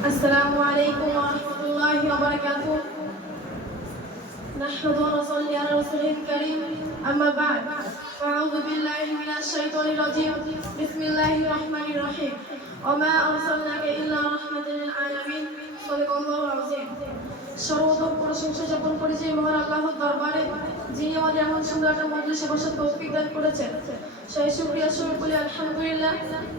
السلام عليكم ورحمة الله وبركاته. نحمد ونصلي على رسوله الكريم. أما بعد فأعوذ بالله من الشيطان الرجيم. بسم الله الرحمن الرحيم. وما أرسلناك إلا رحمة للعالمين. صدق الله العظيم. সর্বতম প্রশংসা জ্ঞাপন করেছি মহান আল্লাহর দরবারে, যিনি আমাদের এমন সুন্দর একটা মজলিসে বসার তৌফিক দান করেছেন। সেই শুকরিয়া স্বরূপ বলি আলহামদুলিল্লাহ।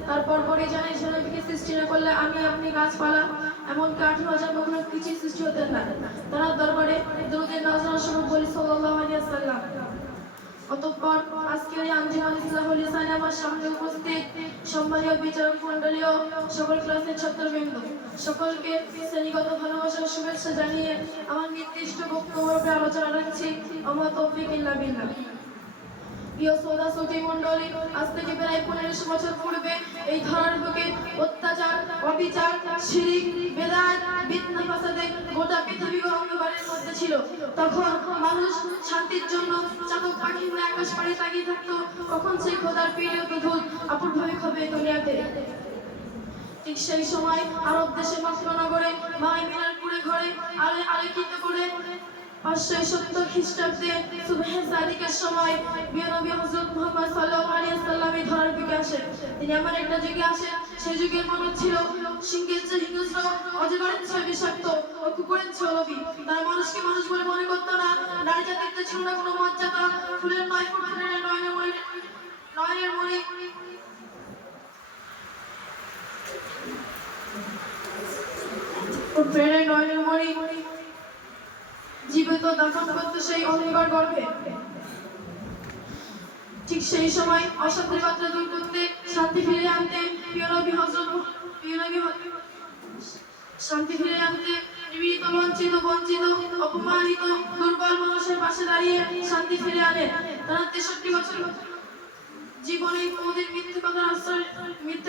তারপর পরে জানাই থেকে সৃষ্টি না করলে আমি আপনি গাছপালা এমনকি 18,000 কখনো কিছুই সৃষ্টি হতেন না। তার দরবারে দরুদের নাযিল স্বরূপ বলি সাল্লাল্লাহু আলাইহি ওয়াসাল্লাম। অতঃপর আজকের এই আঞ্জুমান ইসলাহুল লিসানে আমার সামনে উপস্থিত সম্মানীয় বিচারক মণ্ডলীয় সকল ক্লাসের ছাত্রবৃন্দ, সকলকে শ্রেণীগত ভালোবাসার শুভেচ্ছা জানিয়ে আমার নির্দিষ্ট বক্তব্যে আলোচনা রাখছি। আমার তৌফিক ইল্লা বিল্লাহ। প্রিয় শ্রোতা শ্রোতী মণ্ডলী, আজ থেকে প্রায় 1500 বছর পূর্বে এই ধরার বুকে অত্যাচার, অবিচার, শিরিক, বেদাত, বিদআত, ফাসাদে গোটা পৃথিবী অন্ধকারের মধ্যে ছিল। তখন মানুষ শান্তির জন্য চাতক পাখির ন্যায় আকাশ পাড়ে তাকিয়ে থাকতো কখন সেই খোদার প্রিয় দূত আপনভাবে হবে দুনিয়াতে। ঠিক সেই সময় আরব দেশে মক্কা নগরে মাইমিনার কুড়ে ঘরে আলোকিত করে 570 খ্রিস্টাব্দে সুবহে সাদিকের সময় নবী হযরত মুহাম্মদ সাল্লাল্লাহু আলাইহি ওয়াসাল্লাম এই ধরার বুকে আসেন। তিনি এমন একটা যুগে আসেন, সেই যুগের মানুষ ছিল সিংহের চেয়ে হিংস্র, অজগরের চেয়ে বিষাক্ত ও কুকুরের চেয়ে লোভী। তারা মানুষকে মানুষ বলে মনে করতো না, নারী জাতিতে ছিল না কোনো মর্যাদা। ফুলের 9 ফুট নয়নের মণি নয়নের মণি জীবিত দাফন করতো সেই অন্ধকার গর্ভে। ঠিক সেই সময় অশান্তির মাত্রা দূর করতে, শান্তি ফিরিয়ে আনতে নিপীড়িত, লজ্জিত, বঞ্চিত, অপমানিত, দুর্বল মানুষের পাশে দাঁড়িয়ে শান্তি ফিরে আনেন। তারা 63 বছর জীবনে কোনোদিন মিথ্যে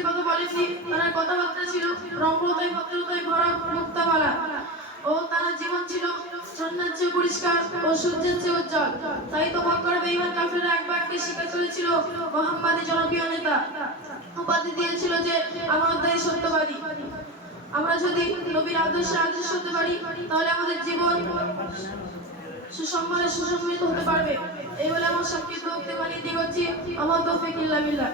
কথা বলেননি। তারা কথাবার্তা ছিল নম্রতায়, ভদ্রতায় ভরা, মুক্তামালা। ও তারা জীবন ছিল জান্নাতের চেয়ে পরিষ্কার ও সূর্যের চেয়ে উজ্জ্বল। তাই তো মক্কার বেঈমান কাফেররা একবারকে স্বীকার করেছিল মুহাম্মাদের জনপ্রিয় নেতা, উপাধি দিয়েছিল যে আমাদের সত্যবাদী। আমরা যদি নবীর আদর্শে আদর্শ হতে পারি তাহলে আমাদের জীবন সুসম্মানিত হতে পারবে। এই বলে আমার সংক্ষিপ্ত বক্তব্য নিয়ে দিচ্ছি। আমার তৌফিক ইল্লা বিল্লাহ।